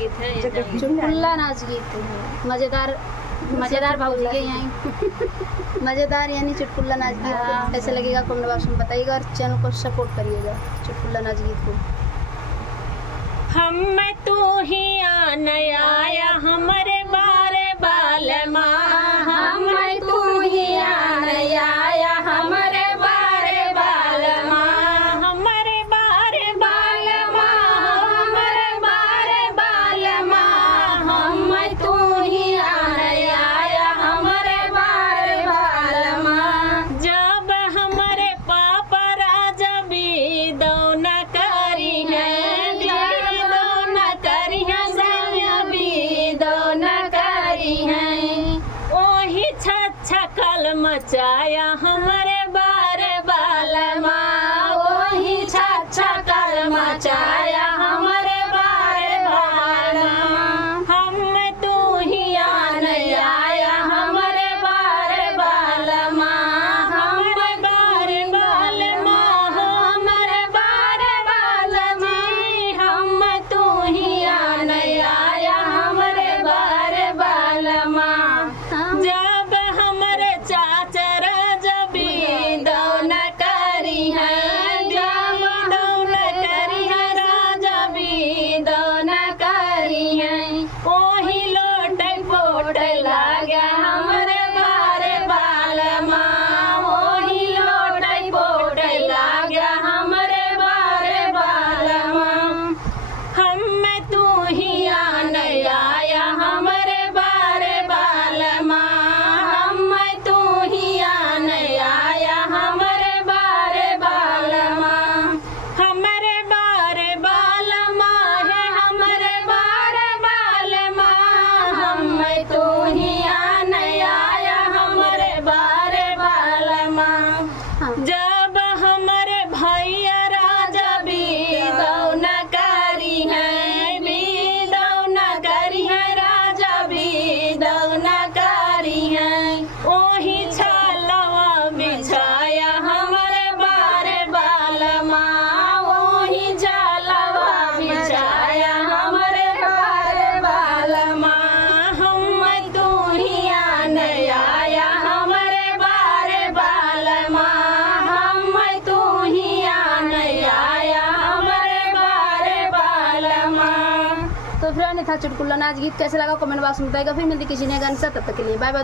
गीत है ये जाएंगे। चुटकुला नाच गीत मज़ेदार मज़ेदार भाऊजी के यहाँ मज़ेदार यानी चुटकुला नाच गीत कैसे लगेगा कमेंट बॉक्स में बताइएगा और चैनल को सपोर्ट करिएगा चुटकुला नाच गीत को। हम तू ही आया हमारे बारे बाल माँ हम तू ही आया हमारे बारे बाल माँ हमारे बारे बाल माँ हमारे बारे बाल माँ हम तू ही आया हमारे बारे बाल माँ जब हमारे पापा राजा भी दौना करी है छक्कल मचाया हमारे बारे बाल माँ वही छक्कल मचाया हमारे बारे बाल माँ हम तू ही आया हमारे बारे बाल माँ हमारे बारे बाल माँ हमारे बारे बाल जी हम तू ही आया हमारे बारे बाल माँ जब हमारे चाचर जब दौन करी है जब दौन करी है राजा भी दौन करी है वही लोट पोट लागे हमारे बारे बाल माँ वही लोट पोट लागे हमारे बारे बाल माँ हम तू ही आया हमारे बारे बाल माँ जब हमारे भैया राजा भी दौना करी है भी दौना करी है राजा भी दौना करी है वही छलवा बिछाया हमारे बारे बाल माँ वही छलवा बिछाया हमारे बारे बाल माँ हम तू ही आया हमारे बारे बाल माँ तो फ्रेंड था चुटकुला नाच गीत कैसे लगा कमेंट बॉक्स में बताइएगा। फिर मिलती किसी नए गाने से तब तक के लिए बाय बाय।